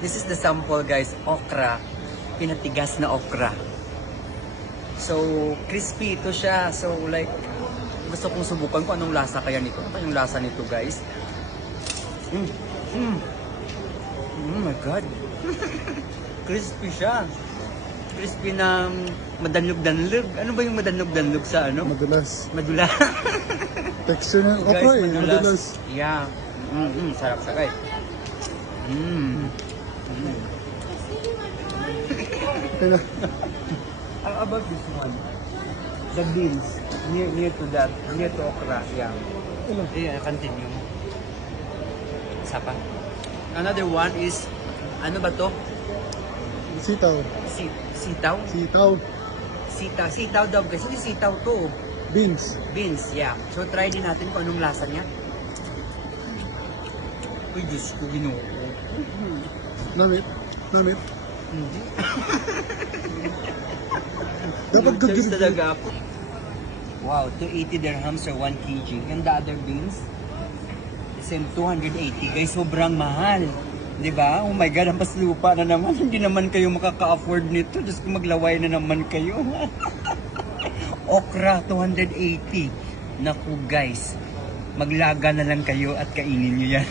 This is the sample guys, okra. Pinatigas na okra. So, crispy ito siya. So, like, gusto kong subukan kung anong lasa kaya nito. Ano yung lasa nito guys? Oh my God. Crispy siya. Crispy na madanlog-danlog. Ano ba yung madanlog-danlog sa ano? Madulas. Madula. Texture ng Guys, okra eh, madulas. Yeah. Sarap sakay. How about this one? The beans. Near to that. Near to okra. Yeah. Yeah, continue. Isa pa. Another one is, ano ba to? Sitaw. Sitaw? Sitaw. Sitaw daw. Kasi yung sitaw to. Beans. Beans, yeah. So try din natin kung anong lasa niya. Uy, Diyos ko, ginoo. Namit. Namit. Hindi. Dapat good Nag-thirst good. talaga ako. Wow, 280 dirhams or 1 kg. And the other beans, the same 280. Guys, sobrang mahal. 'Di ba? Oh my God, ang paslupa na naman. Hindi naman kayo makaka-afford nito. Just maglaway na naman kayo. Okra, 280. Naku guys, maglaga na lang kayo at kainin nyo yan.